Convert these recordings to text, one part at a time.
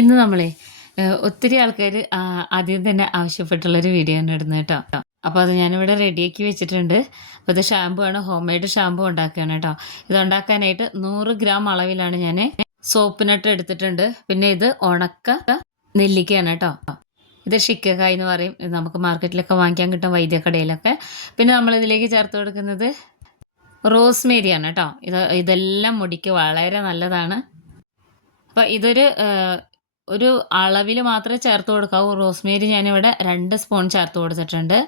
ഇന്ന് നമ്മളെ ഒത്തിരി ആൾക്കാർ ആദ്യം തന്നെ ആവശ്യപ്പെട്ടുള്ളൊരു വീഡിയോ ആണ് ഇടുന്നത് കേട്ടോ. അപ്പോൾ അത് ഞാനിവിടെ റെഡിയാക്കി വെച്ചിട്ടുണ്ട്. അപ്പോൾ ഇത് ഷാമ്പു ആണ്, ഹോം മെയ്ഡ് ഷാമ്പു ഉണ്ടാക്കുകയാണ് കേട്ടോ. ഇത് ഉണ്ടാക്കാനായിട്ട് 100 ഗ്രാം അളവിലാണ് ഞാൻ സോപ്പിനട്ട് എടുത്തിട്ടുണ്ട്. പിന്നെ ഇത് ഉണക്ക നെല്ലിക്കയാണ് കേട്ടോ. ഇത് ഷിക്കക്കായ് എന്ന് പറയും. ഇത് നമുക്ക് മാർക്കറ്റിലൊക്കെ വാങ്ങിക്കാൻ കിട്ടും, വൈദ്യക്കടയിലൊക്കെ. പിന്നെ നമ്മളിതിലേക്ക് ചേർത്ത് കൊടുക്കുന്നത് റോസ്മേരിയാണ് കേട്ടോ. ഇതെല്ലാം മുടിക്ക് വളരെ നല്ലതാണ്. അപ്പോൾ ഇതൊരു ഒരു അളവിൽ മാത്രമേ ചേർത്ത് കൊടുക്കാവൂ. റോസ്മേരി ഞാനിവിടെ 2 സ്പൂൺ ചേർത്ത് കൊടുത്തിട്ടുണ്ട്.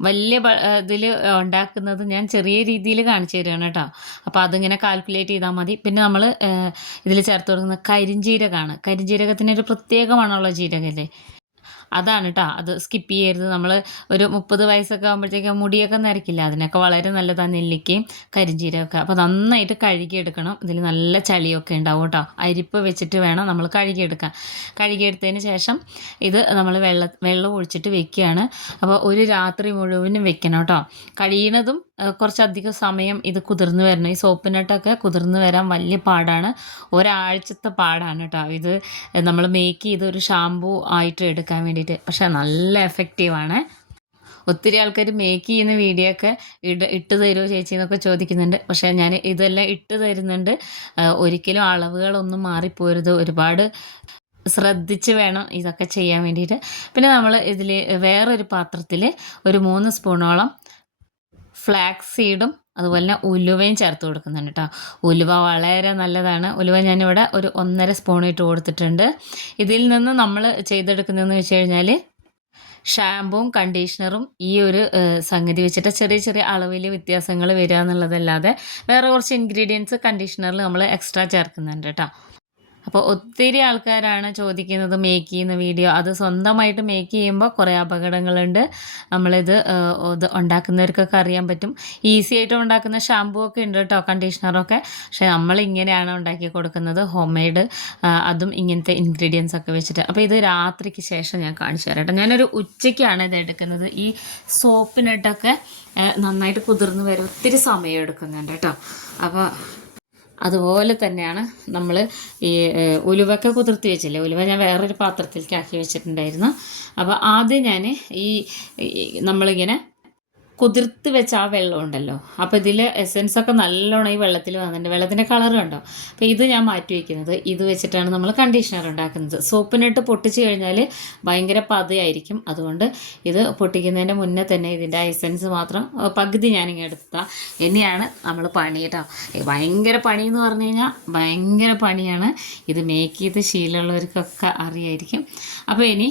വലിയ ഇതിൽ ഉണ്ടാക്കുന്നത് ഞാൻ ചെറിയ രീതിയിൽ കാണിച്ചു തരികയാണ് കേട്ടോ. അപ്പോൾ അതിങ്ങനെ കാൽക്കുലേറ്റ് ചെയ്താൽ മതി. പിന്നെ നമ്മൾ ഇതിൽ ചേർത്ത് കൊടുക്കുന്നത് കരിഞ്ജീരകമാണ്. കരിഞ്ജീരകത്തിനൊരു പ്രത്യേക മണമുള്ള ജീരകമല്ലേ, അതാണ് കേട്ടോ. അത് സ്കിപ്പ് ചെയ്യരുത്. നമ്മൾ ഒരു 30 വയസ്സൊക്കെ ആകുമ്പോഴത്തേക്കും മുടിയൊക്കെ നരക്കില്ല, അതിനൊക്കെ വളരെ നല്ലതാണ് നെല്ലിക്കയും കരിഞ്ജീരകമൊക്കെ. അപ്പോൾ നന്നായിട്ട് കഴുകിയെടുക്കണം. ഇതിൽ നല്ല ചളിയൊക്കെ ഉണ്ടാവും കേട്ടോ. അരിപ്പ് വെച്ചിട്ട് വേണം നമ്മൾ കഴുകിയെടുക്കാൻ. കഴുകിയെടുത്തതിന് ശേഷം ഇത് നമ്മൾ വെള്ളം ഒഴിച്ചിട്ട് വെക്കുകയാണ്. അപ്പോൾ ഒരു രാത്രി മുഴുവനും വെക്കണം കേട്ടോ. കഴിയുന്നതും കുറച്ചധികം സമയം ഇത് കുതിർന്ന് വരണം. ഈ സോപ്പിനട്ടൊക്കെ കുതിർന്ന് വരാൻ വലിയ പാടാണ്, ഒരാഴ്ചത്തെ പാടാണ് കേട്ടോ. ഇത് നമ്മൾ മേക്ക് ചെയ്ത് ഒരു ഷാമ്പൂ ആയിട്ട് എടുക്കാൻ വേണ്ടിയിട്ട്. പക്ഷേ നല്ല എഫക്റ്റീവാണ്. ഒത്തിരി ആൾക്കാർ മേക്ക് ചെയ്യുന്ന വീഡിയോ ഒക്കെ ഇട്ട് തരുമോ ചേച്ചി എന്നൊക്കെ ചോദിക്കുന്നുണ്ട്. പക്ഷേ ഞാൻ ഇതെല്ലാം ഇട്ട് തരുന്നുണ്ട്. ഒരിക്കലും അളവുകളൊന്നും മാറിപ്പോരുത്. ഒരുപാട് ശ്രദ്ധിച്ച് വേണം ഇതൊക്കെ ചെയ്യാൻ വേണ്ടിയിട്ട്. പിന്നെ നമ്മൾ ഇതിൽ വേറൊരു പാത്രത്തിൽ ഒരു 3 സ്പൂണോളം ഫ്ലാക്സ് സീഡും അതുപോലെ തന്നെ ഉലുവയും ചേർത്ത് കൊടുക്കുന്നുണ്ട് കേട്ടോ. ഉലുവ വളരെ നല്ലതാണ്. ഉലുവ ഞാനിവിടെ ഒരു 1.5 സ്പൂൺ ഇട്ട് കൊടുത്തിട്ടുണ്ട്. ഇതിൽ നിന്ന് നമ്മൾ ചെയ്തെടുക്കുന്നതെന്ന് വെച്ച് കഴിഞ്ഞാൽ ഷാമ്പുവും കണ്ടീഷണറും ഈ ഒരു സംഗതി വെച്ചിട്ട് ചെറിയ ചെറിയ അളവിൽ വ്യത്യാസങ്ങൾ വരിക എന്നുള്ളതല്ലാതെ വേറെ കുറച്ച് ഇൻഗ്രീഡിയൻസ് കണ്ടീഷണറിൽ നമ്മൾ എക്സ്ട്രാ ചേർക്കുന്നുണ്ട് കേട്ടോ. അപ്പോൾ ഒത്തിരി ആൾക്കാരാണ് ചോദിക്കുന്നത് മേക്ക് ചെയ്യുന്ന വീഡിയോ. അത് സ്വന്തമായിട്ട് മേക്ക് ചെയ്യുമ്പോൾ കുറേ അപകടങ്ങളുണ്ട്. നമ്മളിത് ഉണ്ടാക്കുന്നവർക്കൊക്കെ അറിയാൻ പറ്റും. ഈസി ആയിട്ട് ഉണ്ടാക്കുന്ന ഷാമ്പൂ ഒക്കെ ഉണ്ട് കേട്ടോ, കണ്ടീഷണറൊക്കെ. പക്ഷേ നമ്മളിങ്ങനെയാണ് ഉണ്ടാക്കി കൊടുക്കുന്നത്, ഹോം മെയ്ഡ്, അതും ഇങ്ങനത്തെ ഇൻഗ്രീഡിയൻസ് ഒക്കെ വെച്ചിട്ട്. അപ്പോൾ ഇത് രാത്രിക്ക് ശേഷം ഞാൻ കാണിച്ചു തരാം കേട്ടോ. ഞാനൊരു ഉച്ചയ്ക്കാണ് ഇത് എടുക്കുന്നത്. ഈ സോപ്പിനിട്ടൊക്കെ നന്നായിട്ട് കുതിർന്ന് വരും, ഒത്തിരി സമയം എടുക്കുന്നുണ്ട് കേട്ടോ. അപ്പോൾ അതുപോലെ തന്നെയാണ് നമ്മൾ ഈ ഉലുവൊക്കെ കുതിർത്തി വെച്ചില്ലേ, ഉലുവ ഞാൻ വേറൊരു പാത്രത്തിലേക്ക് ആക്കി വെച്ചിട്ടുണ്ടായിരുന്നു. അപ്പോൾ ആദ്യം ഞാൻ ഈ നമ്മളിങ്ങനെ കുതിർത്ത് വെച്ച ആ വെള്ളം ഉണ്ടല്ലോ, അപ്പോൾ ഇതിൽ എസെൻസൊക്കെ നല്ലോണം ഈ വെള്ളത്തിൽ വന്നിട്ടുണ്ട്. വെള്ളത്തിൻ്റെ കളർ കണ്ടോ. അപ്പോൾ ഇത് ഞാൻ മാറ്റി വയ്ക്കുന്നത്. ഇത് വെച്ചിട്ടാണ് നമ്മൾ കണ്ടീഷണർ ഉണ്ടാക്കുന്നത്. സോപ്പിനിട്ട് പൊട്ടിച്ച് കഴിഞ്ഞാൽ ഭയങ്കര പതയായിരിക്കും. അതുകൊണ്ട് ഇത് പൊട്ടിക്കുന്നതിൻ്റെ മുന്നേ തന്നെ ഇതിൻ്റെ എസെൻസ് മാത്രം പകുതി ഞാനിങ്ങനെ എടുത്താൽ ഇനിയാണ് നമ്മൾ പണി കേട്ടോ. ഭയങ്കര പണി എന്ന് പറഞ്ഞു കഴിഞ്ഞാൽ ഭയങ്കര പണിയാണ്. ഇത് മേക്ക് ചെയ്ത് ശീലമുള്ളവർക്കൊക്കെ അറിയായിരിക്കും. അപ്പോൾ ഇനി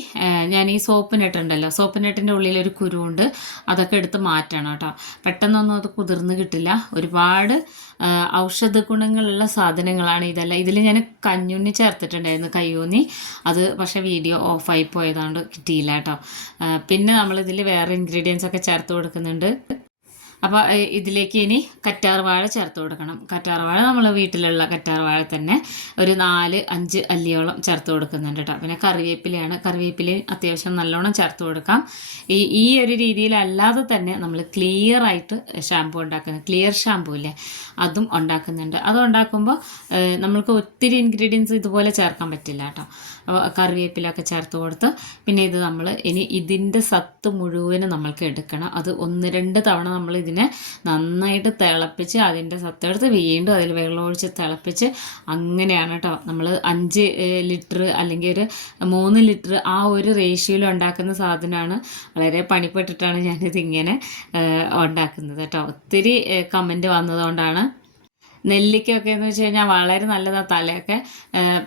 ഞാൻ ഈ സോപ്പിനിട്ടുണ്ടല്ലോ, സോപ്പിനിട്ടിൻ്റെ ഉള്ളിലൊരു കുരുവുണ്ട്, അതൊക്കെ എടുത്ത് മാറ്റണം കേട്ടോ. പെട്ടെന്നൊന്നും അത് കുതിർന്ന് കിട്ടില്ല. ഒരുപാട് ഔഷധ ഗുണങ്ങളുള്ള സാധനങ്ങളാണ് ഇതെല്ലാം. ഇതിൽ ഞാൻ കഞ്ഞുണ്ണി ചേർത്തിട്ടുണ്ടായിരുന്നു, കയ്യൂന്നി. അത് പക്ഷേ വീഡിയോ ഓഫായി പോയതുകൊണ്ട് കിട്ടിയില്ല കേട്ടോ. പിന്നെ നമ്മളിതിൽ വേറെ ഇൻഗ്രീഡിയൻസ് ഒക്കെ ചേർത്ത് കൊടുക്കുന്നുണ്ട്. അപ്പോൾ ഇതിലേക്ക് ഇനി കറ്റാർവാഴ ചേർത്ത് കൊടുക്കണം. കറ്റാർവാഴ നമ്മൾ വീട്ടിലുള്ള കറ്റാർവാഴ തന്നെ ഒരു 4-5 അല്ലിയോളം ചേർത്ത് കൊടുക്കുന്നുണ്ട് കേട്ടോ. പിന്നെ കറിവേപ്പിലയാണ്, കറിവേപ്പിലയും അത്യാവശ്യം നല്ലോണം ചേർത്ത് കൊടുക്കാം. ഈ ഒരു രീതിയിലല്ലാതെ തന്നെ നമ്മൾ ക്ലിയർ ആയിട്ട് ഷാമ്പു ഉണ്ടാക്കുന്നത്, ക്ലിയർ ഷാമ്പു ഇല്ലേ, അതും ഉണ്ടാക്കുന്നുണ്ട്. അത് ഉണ്ടാക്കുമ്പോൾ നമ്മൾക്ക് ഒത്തിരി ഇൻഗ്രീഡിയൻസ് ഇതുപോലെ ചേർക്കാൻ പറ്റില്ല കേട്ടോ. അപ്പോൾ കറിവേപ്പിലൊക്കെ ചേർത്ത് കൊടുത്ത് പിന്നെ ഇത് നമ്മൾ ഇനി ഇതിൻ്റെ സത്ത് മുഴുവനും നമ്മൾക്ക് എടുക്കണം. അത് 1-2 തവണ നമ്മൾ ഇതിനെ നന്നായിട്ട് തിളപ്പിച്ച് അതിൻ്റെ സത്തെടുത്ത് വീണ്ടും അതിൽ വെള്ളമൊഴിച്ച് തിളപ്പിച്ച് അങ്ങനെയാണ് കേട്ടോ നമ്മൾ 5 ലിറ്റർ അല്ലെങ്കിൽ ഒരു 3 ലിറ്റർ ആ ഒരു റേഷ്യോയിൽ ഉണ്ടാക്കുന്ന സാധനമാണ്. വളരെ പണിപ്പെട്ടിട്ടാണ് ഞാനിതിങ്ങനെ ഉണ്ടാക്കുന്നത് കേട്ടോ. ഒത്തിരി കമൻറ്റ് വന്നതുകൊണ്ടാണ്. നെല്ലിക്കയൊക്കെ എന്ന് വെച്ച് കഴിഞ്ഞാൽ വളരെ നല്ലതാണ് തലയൊക്കെ.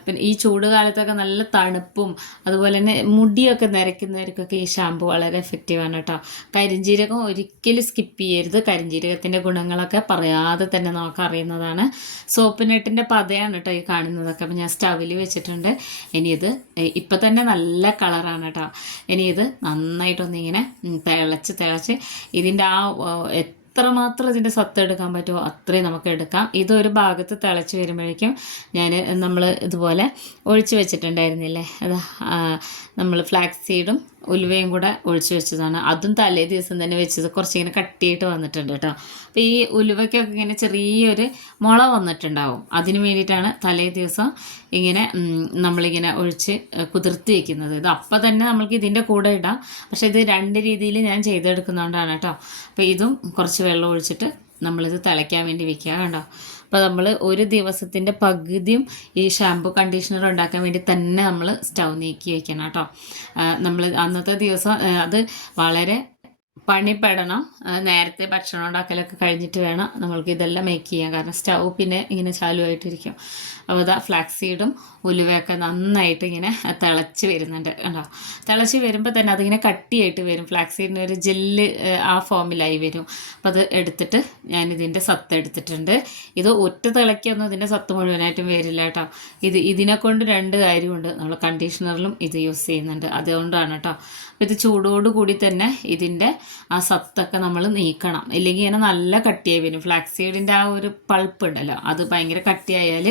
പിന്നെ ഈ ചൂട് കാലത്തൊക്കെ നല്ല തണുപ്പും അതുപോലെ തന്നെ മുടിയൊക്കെ നരയ്ക്കുന്നവർക്കൊക്കെ ഈ ഷാമ്പു വളരെ എഫക്റ്റീവാണ് കേട്ടോ. കരിഞ്ജീരകം ഒരിക്കലും സ്കിപ്പ് ചെയ്യരുത്. കരിഞ്ജീരകത്തിൻ്റെ ഗുണങ്ങളൊക്കെ പറയാതെ തന്നെ നമുക്ക് അറിയുന്നതാണ്. സോപ്പിനെട്ടിൻ്റെ പതയാണ് കേട്ടോ ഈ കാണുന്നതൊക്കെ. അപ്പോൾ ഞാൻ സ്റ്റവിൽ വെച്ചിട്ടുണ്ട്. ഇനി ഇത് ഇപ്പം തന്നെ നല്ല കളറാണ് കേട്ടോ. ഇനി ഇത് നന്നായിട്ടൊന്നിങ്ങനെ തിളച്ച് ഇതിൻ്റെ ആ എത്രമാത്രം ഇതിൻ്റെ സത്ത് എടുക്കാൻ പറ്റുമോ അത്രയും നമുക്ക് എടുക്കാം. ഇതൊരു ഭാഗത്ത് തിളച്ച് വരുമ്പോഴേക്കും നമ്മൾ ഇതുപോലെ ഒഴിച്ച് വെച്ചിട്ടുണ്ടായിരുന്നില്ലേ, അത് നമ്മൾ ഫ്ലാക്സ് സീഡും ഉലുവയും കൂടെ ഒഴിച്ച് വെച്ചതാണ്. അതും തലേ ദിവസം തന്നെ വെച്ചത് കുറച്ചിങ്ങനെ കട്ടിയായിട്ട് വന്നിട്ടുണ്ട് കേട്ടോ. അപ്പോൾ ഈ ഉലുവയ്ക്കൊക്കെ ഇങ്ങനെ ചെറിയൊരു മുള വന്നിട്ടുണ്ടാവും. അതിന് വേണ്ടിയിട്ടാണ് തലേ ദിവസം ഇങ്ങനെ നമ്മളിങ്ങനെ ഒഴിച്ച് കുതിർത്തി വയ്ക്കുന്നത്. ഇത് അപ്പം തന്നെ നമ്മൾക്ക് ഇതിൻ്റെ കൂടെ ഇടാം, പക്ഷേ ഇത് 2 രീതിയിൽ ഞാൻ ചെയ്തെടുക്കുന്നതുകൊണ്ടാണ് കേട്ടോ. അപ്പോൾ ഇതും കുറച്ച് വെള്ളം ഒഴിച്ചിട്ട് നമ്മളിത് തിളയ്ക്കാൻ വേണ്ടി വെക്കുക കണ്ടോ. അപ്പോൾ നമ്മൾ ഒരു ദിവസത്തിൻ്റെ പകുതിയും ഈ ഷാമ്പു കണ്ടീഷണർ ഉണ്ടാക്കാൻ വേണ്ടി തന്നെ നമ്മൾ സ്റ്റൗ നീക്കി വയ്ക്കണം കേട്ടോ. നമ്മൾ അന്നത്തെ ദിവസം അത് വളരെ പണിപ്പെടണം. നേരത്തെ ഭക്ഷണം ഉണ്ടാക്കലൊക്കെ കഴിഞ്ഞിട്ട് വേണം നമ്മൾക്ക് ഇതെല്ലാം മേക്ക് ചെയ്യാൻ. കാരണം സ്റ്റൗ പിന്നെ ഇങ്ങനെ ചാലുവായിട്ടിരിക്കും. അപ്പോൾ ഇതാ ഫ്ലാക്സ് സീഡും ഉലുവയൊക്കെ നന്നായിട്ട് ഇങ്ങനെ തിളച്ച് വരുന്നുണ്ട് കണ്ടോ. തിളച്ച് വരുമ്പോൾ തന്നെ അതിങ്ങനെ കട്ടിയായിട്ട് വരും. ഫ്ലാക്സ് സീഡിന് ഒരു ജെല്ല് ആ ഫോമിലായി വരും. അപ്പോൾ അത് എടുത്തിട്ട് ഞാനിതിൻ്റെ സത്ത് എടുത്തിട്ടുണ്ട്. ഇത് ഒറ്റ തിളയ്ക്കൊന്നും ഇതിൻ്റെ സത്ത് മുഴുവനായിട്ടും വരില്ല കേട്ടോ. ഇതിനെ കൊണ്ട് 2 കാര്യമുണ്ട്. നമ്മൾ കണ്ടീഷണറിലും ഇത് യൂസ് ചെയ്യുന്നുണ്ട്, അതുകൊണ്ടാണ് കേട്ടോ. അപ്പോൾ ഇത് ചൂടോടുകൂടി തന്നെ ഇതിൻ്റെ ആ സത്തൊക്കെ നമ്മൾ നീക്കണം, ഇല്ലെങ്കിൽ ഇങ്ങനെ നല്ല കട്ടിയായി വരും. ഫ്ലാക്സ് സീഡിൻ്റെ ആ ഒരു പൾപ്പ് ഉണ്ടല്ലോ, അത് ഭയങ്കര കട്ടിയായാൽ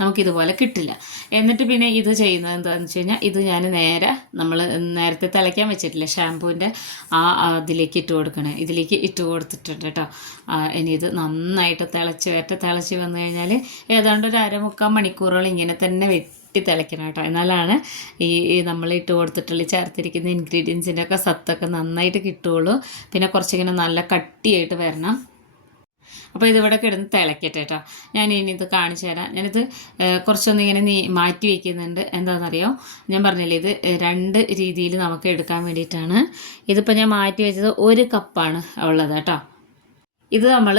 നമുക്കിതുപോലെ കിട്ടില്ല. എന്നിട്ട് പിന്നെ ഇത് ചെയ്യുന്നത് എന്താണെന്ന് വെച്ച് കഴിഞ്ഞാൽ, ഇത് ഞാൻ നമ്മൾ നേരത്തെ തിളയ്ക്കാൻ വെച്ചിട്ടില്ല ഷാമ്പൂവിൻ്റെ അതിലേക്ക് ഇട്ട് കൊടുക്കണേ. ഇതിലേക്ക് ഇട്ട് കൊടുത്തിട്ടുണ്ട് കേട്ടോ. ഇനി ഇത് നന്നായിട്ട് തിളച്ച് വന്നു കഴിഞ്ഞാൽ ഏതാണ്ട് ഒരു 1/4 മണിക്കൂറോളം ഇങ്ങനെ തന്നെ തിളയ്ക്കണം കേട്ടോ. എന്നാലാണ് ഈ നമ്മൾ ഇട്ട് കൊടുത്തിട്ടുള്ള ചേർത്തിരിക്കുന്ന ഇൻഗ്രീഡിയൻസിൻ്റെ ഒക്കെ സത്തൊക്കെ നന്നായിട്ട് കിട്ടുകയുള്ളൂ. പിന്നെ കുറച്ചിങ്ങനെ നല്ല കട്ടിയായിട്ട് വരണം. അപ്പോൾ ഇതിവിടെ കിടന്ന് തിളക്കട്ടെ കേട്ടോ. ഞാൻ ഇനി ഇത് കാണിച്ചു തരാം. ഞാനിത് കുറച്ചൊന്നും ഇങ്ങനെ മാറ്റി വയ്ക്കുന്നുണ്ട്. എന്താണെന്നറിയോ, ഞാൻ പറഞ്ഞില്ലേ ഇത് 2 രീതിയിൽ നമുക്ക് എടുക്കാൻ വേണ്ടിയിട്ടാണ്. ഇതിപ്പോൾ ഞാൻ മാറ്റി വെച്ചത് 1 കപ്പാണ് ഉള്ളത് കേട്ടോ. ഇത് നമ്മൾ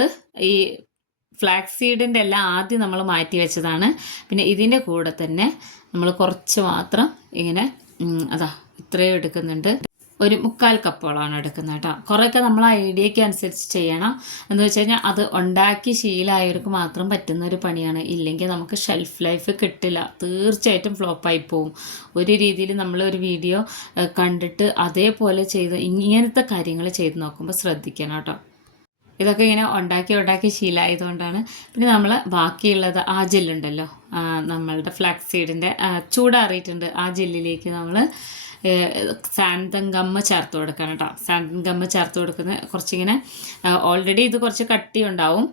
ഈ ഫ്ലാക്സ് സീഡിൻ്റെ എല്ലാം ആദ്യം നമ്മൾ മാറ്റി വെച്ചതാണ്. പിന്നെ ഇതിൻ്റെ കൂടെ തന്നെ നമ്മൾ കുറച്ച് മാത്രം ഇങ്ങനെ ഇത്രയും എടുക്കുന്നുണ്ട്. ഒരു 3/4 കപ്പോളാണ് എടുക്കുന്നത് കേട്ടോ. കുറേയൊക്കെ നമ്മൾ ഐഡിയയ്ക്ക് അനുസരിച്ച് ചെയ്യണം. എന്ന് വെച്ച് കഴിഞ്ഞാൽ അത് ഉണ്ടാക്കി ശീലമായവർക്ക് മാത്രം പറ്റുന്ന ഒരു പണിയാണ്. ഇല്ലെങ്കിൽ നമുക്ക് ഷെൽഫ് ലൈഫ് കിട്ടില്ല, തീർച്ചയായിട്ടും ഫ്ലോപ്പായി പോവും. ഒരു രീതിയിൽ നമ്മളൊരു വീഡിയോ കണ്ടിട്ട് അതേപോലെ ഇങ്ങനത്തെ കാര്യങ്ങൾ ചെയ്ത് നോക്കുമ്പോൾ ശ്രദ്ധിക്കണം കേട്ടോ. ഇതൊക്കെ ഇങ്ങനെ ഉണ്ടാക്കി ശീലമായതുകൊണ്ടാണ്. പിന്നെ നമ്മൾ ബാക്കിയുള്ളത് ആ ജെല്ലുണ്ടല്ലോ, നമ്മളുടെ ഫ്ലാക്സ് സീഡിൻ്റെ ചൂടാറിയിട്ടുണ്ട്. ആ ജെല്ലിലേക്ക് നമ്മൾ സാന്തൻ ഗമ്മ് ചേർത്ത് കൊടുക്കണം കേട്ടോ. സാന്തൻ ഗമ്മ് ചേർത്ത് കൊടുക്കുന്നത് കുറച്ചിങ്ങനെ ഓൾറെഡി ഇത് കുറച്ച് കട്ടി ഉണ്ടാവും.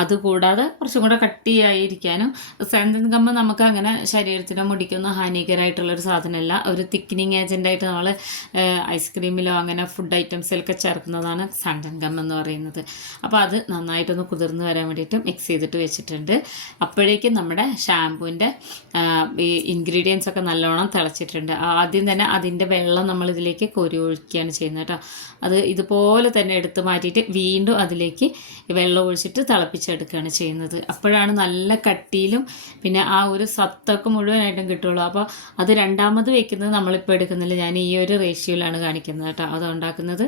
അതുകൂടാതെ കുറച്ചും കൂടെ കട്ടിയായിരിക്കാനും സാന്തൻ ഗമ്മ് നമുക്ക് അങ്ങനെ ശരീരത്തിനോ മുടിക്കൊന്നും ഹാനികരമായിട്ടുള്ളൊരു സാധനമല്ല. ഒരു തിക്കനിങ് ഏജൻ്റായിട്ട് നമ്മൾ ഐസ്ക്രീമിലോ അങ്ങനെ ഫുഡ് ഐറ്റംസിലൊക്കെ ചേർക്കുന്നതാണ് സാന്തൻ ഗമ്മ് എന്ന് പറയുന്നത്. അപ്പോൾ അത് നന്നായിട്ടൊന്ന് കുതിർന്ന് വരാൻ വേണ്ടിയിട്ട് മിക്സ് ചെയ്തിട്ട് വെച്ചിട്ടുണ്ട്. അപ്പോഴേക്കും നമ്മുടെ ഷാമ്പൂവിൻ്റെ ഈ ഇൻഗ്രീഡിയൻസ് ഒക്കെ നല്ലോണം തിളച്ചിട്ടുണ്ട്. ആദ്യം തന്നെ അതിൻ്റെ വെള്ളം നമ്മളിതിലേക്ക് കോരി ഒഴിക്കുകയാണ് ചെയ്യുന്നത് കേട്ടോ. അത് ഇതുപോലെ തന്നെ എടുത്ത് മാറ്റിയിട്ട് വീണ്ടും അതിലേക്ക് വെള്ളം ഒഴിച്ചിട്ട് തിളപ്പിച്ചെടുക്കുകയാണ് ചെയ്യുന്നത്. അപ്പോഴാണ് നല്ല കട്ടിയിലും പിന്നെ ആ ഒരു സത്തൊക്കെ മുഴുവനായിട്ടും കിട്ടുള്ളൂ. അപ്പോൾ അത് രണ്ടാമത് വയ്ക്കുന്നത് നമ്മളിപ്പോൾ എടുക്കുന്നില്ല, ഞാൻ ഈ ഒരു റേഷ്യോയിലാണ് കാണിക്കുന്നത് കേട്ടോ. അത് ഉണ്ടാക്കുന്നത്.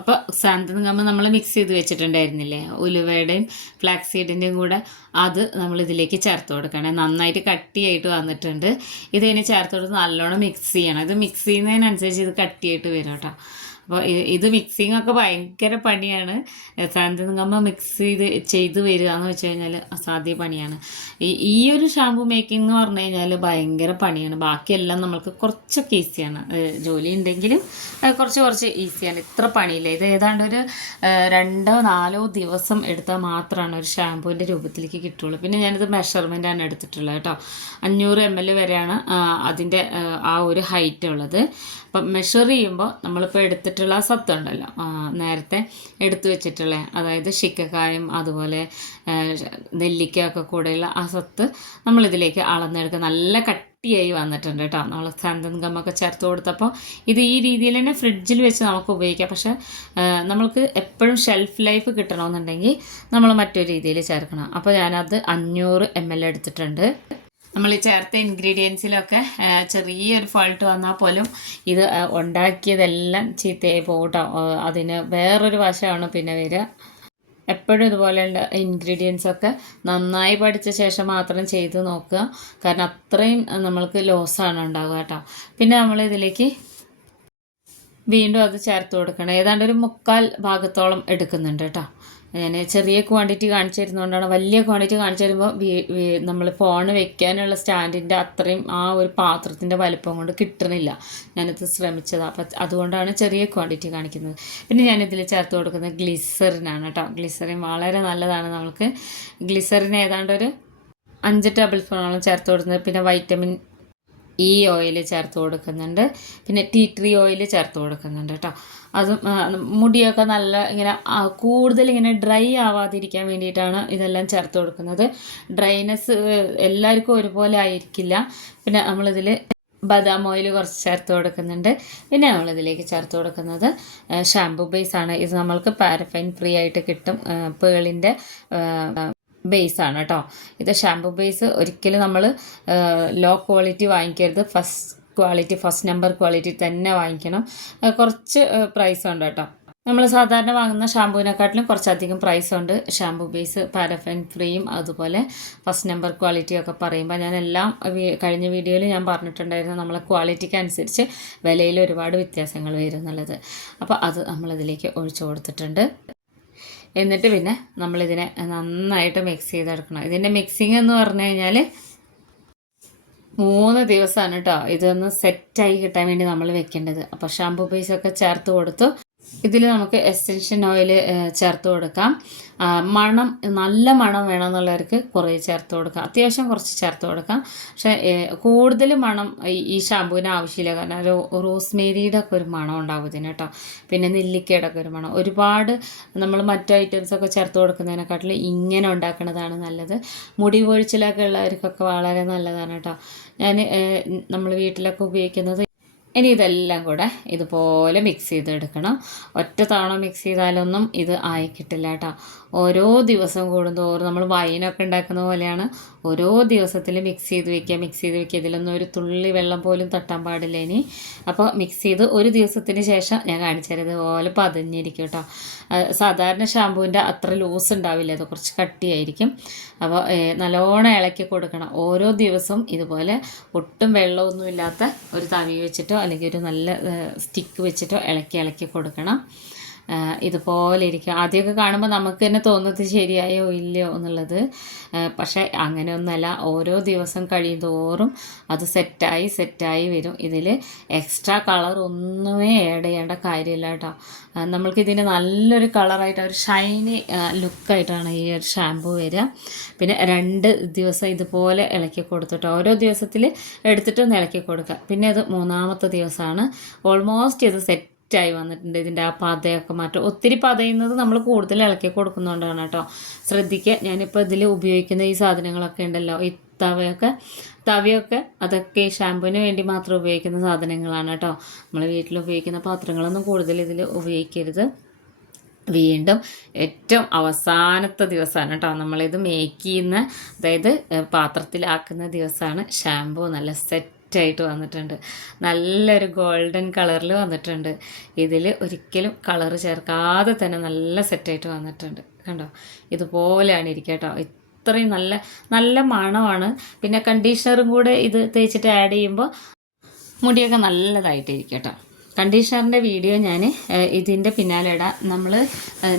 അപ്പോൾ സാന്തൻ ഗമ്മ് നമ്മൾ മിക്സ് ചെയ്ത് വെച്ചിട്ടുണ്ടായിരുന്നില്ലേ, ഉലുവയുടെയും ഫ്ലാക്സ് സീഡിൻ്റെയും കൂടെ, അത് നമ്മൾ ഇതിലേക്ക് ചേർത്ത് കൊടുക്കണം. നന്നായിട്ട് കട്ടിയായിട്ട് വന്നിട്ടുണ്ട്. ഇതിന് ചേർത്ത് കൊടുത്ത് നല്ലോണം മിക്സ് ചെയ്യണം. ഇത് മിക്സ് ചെയ്യുന്നതിനനുസരിച്ച് ഇത് കട്ടിയായിട്ട് വരും കേട്ടോ. അപ്പോൾ ഇത് മിക്സിങ് ഒക്കെ ഭയങ്കര പണിയാണ്. സാന്തൻ ഗമ്മ് മിക്സ് ചെയ്ത് വരിക എന്ന് വെച്ച് കഴിഞ്ഞാൽ അസാധ്യ പണിയാണ്. ഈ ഒരു ഷാമ്പു മേക്കിംഗ് എന്ന് പറഞ്ഞു കഴിഞ്ഞാൽ ഭയങ്കര പണിയാണ്. ബാക്കിയെല്ലാം നമ്മൾക്ക് കുറച്ചൊക്കെ ഈസിയാണ്. ജോലി ഉണ്ടെങ്കിലും കുറച്ച് ഈസിയാണ്. ഇത്ര പണിയില്ല. ഇത് ഏതാണ്ട് ഒരു 2-4 ദിവസം എടുത്താൽ മാത്രമാണ് ഒരു ഷാമ്പുവിൻ്റെ രൂപത്തിലേക്ക് കിട്ടുള്ളൂ. പിന്നെ ഞാനിത് മെഷർമെൻറ്റാണ് എടുത്തിട്ടുള്ളത് കേട്ടോ. 500 ml വരെയാണ് അതിൻ്റെ ആ ഒരു ഹൈറ്റ് ഉള്ളത്. അപ്പം മെഷർ ചെയ്യുമ്പോൾ നമ്മളിപ്പോൾ എടുത്തിട്ടുള്ള സത്തുണ്ടല്ലോ, നേരത്തെ എടുത്തു വെച്ചിട്ടുള്ള, അതായത് ശിക്കക്കായും അതുപോലെ നെല്ലിക്കയൊക്കെ കൂടെയുള്ള ആ സത്ത് നമ്മളിതിലേക്ക് അളന്നെടുക്കുക. നല്ല കട്ടിയായി വന്നിട്ടുണ്ട് കേട്ടോ. നമ്മൾ സാന്തൻ ഗമ്മൊക്കെ ചേർത്ത് കൊടുത്തപ്പോൾ ഇത് ഈ രീതിയിൽ തന്നെ ഫ്രിഡ്ജിൽ വെച്ച് നമുക്ക് ഉപയോഗിക്കാം. പക്ഷേ നമ്മൾക്ക് എപ്പോഴും ഷെൽഫ് ലൈഫ് കിട്ടണമെന്നുണ്ടെങ്കിൽ നമ്മൾ മറ്റൊരു രീതിയിൽ ചേർക്കണം. അപ്പോൾ ഞാനത് 500 ml എടുത്തിട്ടുണ്ട്. നമ്മൾ ഈ ചേർത്ത ഇൻഗ്രീഡിയൻസിലൊക്കെ ചെറിയൊരു ഫോൾട്ട് വന്നാൽ പോലും ഇത് ഉണ്ടാക്കിയതെല്ലാം ചീത്തയായി പോകട്ടോ. അതിന് വേറൊരു വശമാണ് പിന്നെ വരിക. എപ്പോഴും ഇതുപോലെയുള്ള ഇൻഗ്രീഡിയൻസൊക്കെ നന്നായി പഠിച്ച ശേഷം മാത്രം ചെയ്ത് നോക്കുക. കാരണം അത്രയും നമ്മൾക്ക് ലോസാണ് ഉണ്ടാവുക കേട്ടോ. പിന്നെ നമ്മളിതിലേക്ക് വീണ്ടും അത് ചേർത്ത് കൊടുക്കണം. ഏതാണ്ട് ഒരു 3/4 ഭാഗത്തോളം എടുക്കുന്നുണ്ട് കേട്ടോ. ഞാൻ ചെറിയ ക്വാണ്ടിറ്റി കാണിച്ചു തരുന്നതുകൊണ്ടാണ്. വലിയ ക്വാണ്ടിറ്റി കാണിച്ചു തരുമ്പോൾ നമ്മൾ ഫോൺ വെക്കാനുള്ള സ്റ്റാൻഡിൻ്റെ അത്രയും ആ ഒരു പാത്രത്തിൻ്റെ വലിപ്പം കൊണ്ട് കിട്ടണില്ല. ഞാനിത് ശ്രമിച്ചതാണ്. അപ്പം അതുകൊണ്ടാണ് ചെറിയ ക്വാണ്ടിറ്റി കാണിക്കുന്നത്. പിന്നെ ഞാനിതിൽ ചേർത്ത് കൊടുക്കുന്നത് ഗ്ലിസറിനാണ് കേട്ടോ. ഗ്ലിസറിൻ വളരെ നല്ലതാണ്. നമുക്ക് ഗ്ലിസറിൻ ഏതാണ്ട് ഒരു 5 ടേബിൾ സ്പൂണോളം ചേർത്ത് കൊടുക്കുന്നത്. പിന്നെ വൈറ്റമിൻ ഈ ഓയിൽ ചേർത്ത് കൊടുക്കുന്നുണ്ട്. പിന്നെ ടീ ട്രീ ഓയിൽ ചേർത്ത് കൊടുക്കുന്നുണ്ട് കേട്ടോ. അതും മുടിയൊക്കെ നല്ല ഇങ്ങനെ കൂടുതൽ ഇങ്ങനെ ഡ്രൈ ആവാതിരിക്കാൻ വേണ്ടിയിട്ടാണ് ഇതെല്ലാം ചേർത്ത് കൊടുക്കുന്നത്. ഡ്രൈനെസ് എല്ലാവർക്കും ഒരുപോലെ ആയിരിക്കില്ല. പിന്നെ നമ്മളിതിൽ ബദാം ഓയിൽ കുറച്ച് ചേർത്ത് കൊടുക്കുന്നുണ്ട്. പിന്നെ നമ്മളിതിലേക്ക് ചേർത്ത് കൊടുക്കുന്നത് ഷാംപൂ ബേസാണ്. ഇത് നമ്മൾക്ക് പാരഫൈൻ ഫ്രീ ആയിട്ട് കിട്ടും. പേളിൻ്റെ ബേസാണ് കേട്ടോ. ഇത് ഷാംപൂ ബേസ് ഒരിക്കലും നമ്മൾ ലോ ക്വാളിറ്റി വാങ്ങിക്കരുത്. ഫസ്റ്റ് നമ്പർ ക്വാളിറ്റി തന്നെ വാങ്ങിക്കണം. കുറച്ച് പ്രൈസ് ഉണ്ട് കേട്ടോ. നമ്മൾ സാധാരണ വാങ്ങുന്ന ഷാമ്പൂവിനെക്കാട്ടിലും കുറച്ചധികം പ്രൈസ് ഉണ്ട്. ഷാംപൂ ബേസ് പാരഫൈൻ ഫ്രീയും അതുപോലെ ഫസ്റ്റ് നമ്പർ ക്വാളിറ്റിയൊക്കെ പറയുമ്പോൾ ഞാനെല്ലാം കഴിഞ്ഞ വീഡിയോയിൽ ഞാൻ പറഞ്ഞിട്ടുണ്ടായിരുന്നു. നമ്മളെ ക്വാളിറ്റിക്ക് അനുസരിച്ച് വിലയിൽ ഒരുപാട് വ്യത്യാസങ്ങൾ വരും എന്നുള്ളത്. അപ്പോൾ അത് നമ്മളിതിലേക്ക് ഒഴിച്ചു കൊടുത്തിട്ടുണ്ട്. എന്നിട്ട് പിന്നെ നമ്മളിതിനെ നന്നായിട്ട് മിക്സ് ചെയ്തെടുക്കണം. ഇതിൻ്റെ മിക്സിങ് എന്ന് പറഞ്ഞു കഴിഞ്ഞാൽ 3 ദിവസമാണ് കേട്ടോ. ഇതൊന്ന് സെറ്റായി കിട്ടാൻ വേണ്ടി നമ്മൾ വെക്കേണ്ടത്. അപ്പോൾ ഷാംപൂ ബേസൊക്കെ ചേർത്ത് കൊടുത്തു. ഇതിൽ നമുക്ക് എസെൻഷ്യൽ ഓയിൽ ചേർത്ത് കൊടുക്കാം. മണം നല്ല മണം വേണമെന്നുള്ളവർക്ക് കുറേ ചേർത്ത് കൊടുക്കാം. അത്യാവശ്യം കുറച്ച് ചേർത്ത് കൊടുക്കാം. പക്ഷേ കൂടുതൽ മണം ഈ ഷാമ്പൂവിന് ആവശ്യമില്ല. കാരണം റോസ്മേരിയുടെ ഒക്കെ ഒരു മണം ഉണ്ടാവും ഇതിന് കേട്ടോ. പിന്നെ നെല്ലിക്കയുടെ ഒക്കെ ഒരു മണം. ഒരുപാട് നമ്മൾ മറ്റു ഐറ്റംസൊക്കെ ചേർത്ത് കൊടുക്കുന്നതിനെക്കാട്ടിൽ ഇങ്ങനെ ഉണ്ടാക്കുന്നതാണ് നല്ലത്. മുടി കൊഴിച്ചിലൊക്കെ ഉള്ളവർക്കൊക്കെ വളരെ നല്ലതാണ് കേട്ടോ. നമ്മൾ വീട്ടിലൊക്കെ ഉപയോഗിക്കുന്നത്. ഇനി ഇതെല്ലാം കൂടെ ഇതുപോലെ മിക്സ് ചെയ്തെടുക്കണം. ഒറ്റ തവണ മിക്സ് ചെയ്താലൊന്നും ഇത് ആയി കിട്ടില്ല കേട്ടോ. ഓരോ ദിവസം കൂടുന്തോറും നമ്മൾ വൈനൊക്കെ ഉണ്ടാക്കുന്ന പോലെയാണ് ഓരോ ദിവസത്തിൽ മിക്സ് ചെയ്ത് വെക്കുക. ഇതിലൊന്നും ഒരു തുള്ളി വെള്ളം പോലും തട്ടാൻ പാടില്ല ഇനി. അപ്പോൾ മിക്സ് ചെയ്ത് ഒരു ദിവസത്തിന് ശേഷം ഞാൻ കാണിച്ചുതരാം. ഇതുപോലെ പതഞ്ഞിരിക്കും കേട്ടോ. സാധാരണ ഷാമ്പൂവിൻ്റെ അത്ര ലൂസ് ഉണ്ടാവില്ല, അത് കുറച്ച് കട്ടിയായിരിക്കും. അപ്പോൾ നല്ലോണം ഇളക്കി കൊടുക്കണം. ഓരോ ദിവസവും ഇതുപോലെ ഒട്ടും വെള്ളമൊന്നുമില്ലാത്ത ഒരു തവി വെച്ചിട്ടോ അല്ലെങ്കിൽ ഒരു നല്ല സ്റ്റിക്ക് വെച്ചിട്ടോ ഇളക്കി കൊടുക്കണം. ഇതുപോലെ ഇരിക്കും. ആദ്യമൊക്കെ കാണുമ്പോൾ നമുക്ക് തന്നെ തോന്നുന്നത് ശരിയായോ ഇല്ലയോ എന്നുള്ളത്. പക്ഷേ അങ്ങനെയൊന്നുമല്ല. ഓരോ ദിവസം കഴിയുന്തോറും അത് സെറ്റായി വരും. ഇതിൽ എക്സ്ട്രാ കളർ ഒന്നുമേ ആഡ് ചെയ്യേണ്ട കാര്യമില്ല കേട്ടോ. നമ്മൾക്കിതിന് നല്ലൊരു കളറായിട്ട് ഒരു ഷൈനി ലുക്കായിട്ടാണ് ഈ ഒരു ഷാമ്പൂ വരിക. പിന്നെ 2 ദിവസം ഇതുപോലെ ഇളക്കി കൊടുത്തിട്ടോ. ഓരോ ദിവസത്തിൽ എടുത്തിട്ടൊന്ന് ഇളക്കി കൊടുക്കുക. പിന്നെ അത് 3-ാമത്തെ ദിവസമാണ് ഓൾമോസ്റ്റ് ഇത് സെറ്റായി വന്നിട്ടുണ്ട്. ഇതിൻ്റെ ആ പതയൊക്കെ മാറ്റും. ഒത്തിരി പതയുന്നത് നമ്മൾ കൂടുതൽ ഇളക്കി കൊടുക്കുന്നതുകൊണ്ടാണ് കേട്ടോ. ശ്രദ്ധിക്കുക. ഞാനിപ്പോൾ ഇതിൽ ഉപയോഗിക്കുന്ന ഈ സാധനങ്ങളൊക്കെ ഉണ്ടല്ലോ, ഈ തവയൊക്കെ അതൊക്കെ ഷാമ്പൂവിന് വേണ്ടി മാത്രം ഉപയോഗിക്കുന്ന സാധനങ്ങളാണ് കേട്ടോ. നമ്മൾ വീട്ടിൽ ഉപയോഗിക്കുന്ന പാത്രങ്ങളൊന്നും കൂടുതൽ ഇതിൽ ഉപയോഗിക്കരുത്. വീണ്ടും ഏറ്റവും അവസാനത്തെ ദിവസമാണ് കേട്ടോ നമ്മളിത് മേക്ക് ചെയ്യുന്ന, അതായത് പാത്രത്തിലാക്കുന്ന ദിവസമാണ്. ഷാമ്പൂ നല്ല സെറ്റായിട്ട് വന്നിട്ടുണ്ട്. നല്ലൊരു ഗോൾഡൻ കളറിൽ വന്നിട്ടുണ്ട്. ഇതിൽ ഒരിക്കലും കളറ് ചേർക്കാതെ തന്നെ നല്ല സെറ്റായിട്ട് വന്നിട്ടുണ്ട്. കണ്ടോ, ഇതുപോലെയാണ് ഇരിക്കുക കേട്ടോ. ഇത്രയും നല്ല മണമാണ്. പിന്നെ കണ്ടീഷണറും കൂടെ ഇത് തേച്ചിട്ട് ആഡ് ചെയ്യുമ്പോൾ മുടിയൊക്കെ നല്ലതായിട്ടിരിക്കും കേട്ടോ. കണ്ടീഷണറിൻ്റെ വീഡിയോ ഞാൻ ഇതിൻ്റെ പിന്നാലെ ഇടാം.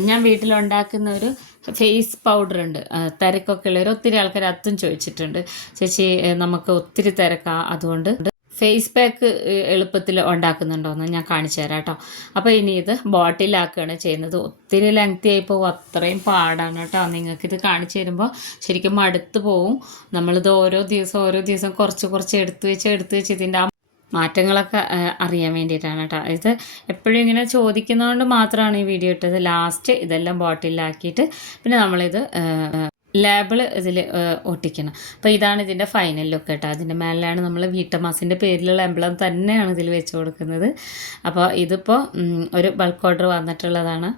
ഞാൻ വീട്ടിലുണ്ടാക്കുന്ന ഒരു ഫേസ് പൗഡർ ഉണ്ട്. തിരക്കൊക്കെ ഉള്ളവർ ഒത്തിരി ആൾക്കാർ അതും ചോദിച്ചിട്ടുണ്ട്. ചേച്ചി നമുക്ക് ഒത്തിരി തിരക്കാണ്, അതുകൊണ്ട് ഫേസ് പാക്ക് എളുപ്പത്തിൽ ഉണ്ടാക്കുന്നുണ്ടോയെന്ന് ഞാൻ കാണിച്ചു തരാം കേട്ടോ. അപ്പോൾ ഇനി ഇത് ബോട്ടിലാക്കുകയാണ് ചെയ്യുന്നത്. ഒത്തിരി ലെങ്തി ആയി പോകും, അത്രയും പാടാണ് കേട്ടോ. നിങ്ങൾക്കിത് കാണിച്ചു തരുമ്പോൾ ശരിക്കും മടുത്ത് പോവും. നമ്മളിത് ഓരോ ദിവസം കുറച്ച് എടുത്ത് വെച്ച് ഇതിൻ്റെ ആ മാറ്റങ്ങളൊക്കെ അറിയാൻ വേണ്ടിയിട്ടാണ് കേട്ടോ. ഇത് എപ്പോഴും ഇങ്ങനെ ചോദിക്കുന്നതുകൊണ്ട് മാത്രമാണ് ഈ വീഡിയോ ഇട്ടത്. ലാസ്റ്റ് ഇതെല്ലാം ബോട്ടിലാക്കിയിട്ട് പിന്നെ നമ്മളിത് ലേബിൾ ഇതിൽ ഒട്ടിക്കണം. അപ്പോൾ ഇതാണ് ഇതിൻ്റെ ഫൈനൽ ലുക്ക് കേട്ടോ. അതിൻ്റെ മേലാണ് നമ്മൾ വീട്ടമാസിൻ്റെ പേരിലുള്ള എംബ്ലം തന്നെയാണ് ഇതിൽ വെച്ച് കൊടുക്കുന്നത്. അപ്പോൾ ഇതിപ്പോൾ ഒരു ബൾക്ക് ഓർഡർ വന്നിട്ടുള്ളതാണ്.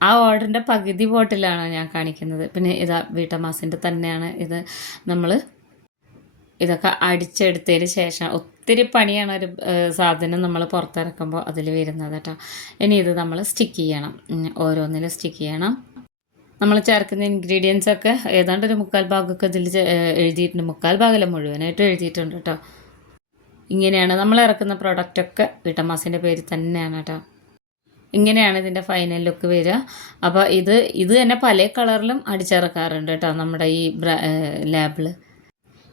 ആ ഓർഡറിൻ്റെ പകുതി ബോട്ടിലാണ് ഞാൻ കാണിക്കുന്നത്. പിന്നെ ഇതാ വീട്ടമാസിൻ്റെ തന്നെയാണ് ഇത്. നമ്മൾ ഇതൊക്കെ അടിച്ചെടുത്തതിന് ശേഷം ഒത്തിരി പണിയാണ് ഒരു സാധനം നമ്മൾ പുറത്തിറക്കുമ്പോൾ അതിൽ വരുന്നത് കേട്ടോ. ഇനി ഇത് നമ്മൾ സ്റ്റിക്ക് ചെയ്യണം, ഓരോന്നിലും സ്റ്റിക്ക് ചെയ്യണം. നമ്മൾ ചേർക്കുന്ന ഇൻഗ്രീഡിയൻസ് ഒക്കെ ഏതാണ്ട് ഒരു 3/4 ഭാഗമൊക്കെ ഇതിൽ എഴുതിയിട്ടുണ്ട്. 3/4 ഭാഗമല്ല, മുഴുവനായിട്ട് എഴുതിയിട്ടുണ്ട് കേട്ടോ. ഇങ്ങനെയാണ് നമ്മൾ ഇറക്കുന്ന പ്രൊഡക്റ്റൊക്കെ വീട്ടമാസിൻ്റെ പേര് തന്നെയാണ് കേട്ടോ. ഇങ്ങനെയാണ് ഇതിൻ്റെ ഫൈനൽ ലുക്ക് വരിക. അപ്പോൾ ഇത് തന്നെ പല കളറിലും അടിച്ചിറക്കാറുണ്ട് കേട്ടോ നമ്മുടെ ഈ ലാബിൽ.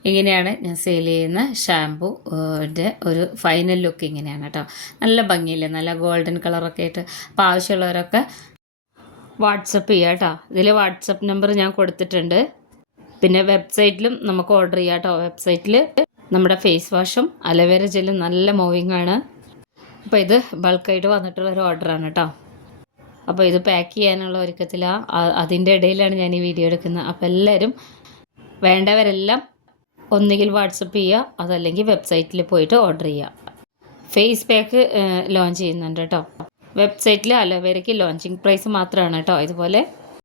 ഇങ്ങനെയാണ് ഞാൻ സെയിൽ ചെയ്യുന്ന ഷാമ്പൂൻ്റെ ഒരു ഫൈനൽ ലുക്ക് ഇങ്ങനെയാണ് കേട്ടോ. നല്ല ഭംഗിയില്ലേ, നല്ല ഗോൾഡൻ കളറൊക്കെ ആയിട്ട്. അപ്പോൾ ആവശ്യമുള്ളവരൊക്കെ വാട്സപ്പ് ചെയ്യുക കേട്ടോ. ഇതിൽ വാട്സപ്പ് നമ്പർ ഞാൻ കൊടുത്തിട്ടുണ്ട്. പിന്നെ വെബ്സൈറ്റിലും നമുക്ക് ഓർഡർ ചെയ്യാം കേട്ടോ. വെബ്സൈറ്റിൽ നമ്മുടെ ഫേസ് വാഷും അലോവേര ജെല്ലും നല്ല മൂവിങ് ആണ്. അപ്പോൾ ഇത് ബൾക്കായിട്ട് വന്നിട്ടുള്ളൊരു ഓർഡറാണ് കേട്ടോ. അപ്പോൾ ഇത് പാക്ക് ചെയ്യാനുള്ള ഒരുക്കത്തിലാണ്, അതിൻ്റെ ഇടയിലാണ് ഞാൻ ഈ വീഡിയോ എടുക്കുന്നത്. അപ്പോൾ എല്ലാവരും വേണ്ടവരെല്ലാം ഒന്നുകിൽ വാട്സപ്പ് ചെയ്യുക, അതല്ലെങ്കിൽ വെബ്സൈറ്റിൽ പോയിട്ട് ഓർഡർ ചെയ്യുക. ഫേസ് പാക്ക് ലോഞ്ച് ചെയ്യുന്നുണ്ട് കേട്ടോ. വെബ്സൈറ്റിൽ അലോവേരയ്ക്ക് ലോഞ്ചിങ് പ്രൈസ് മാത്രമാണ് കേട്ടോ. ഇതുപോലെ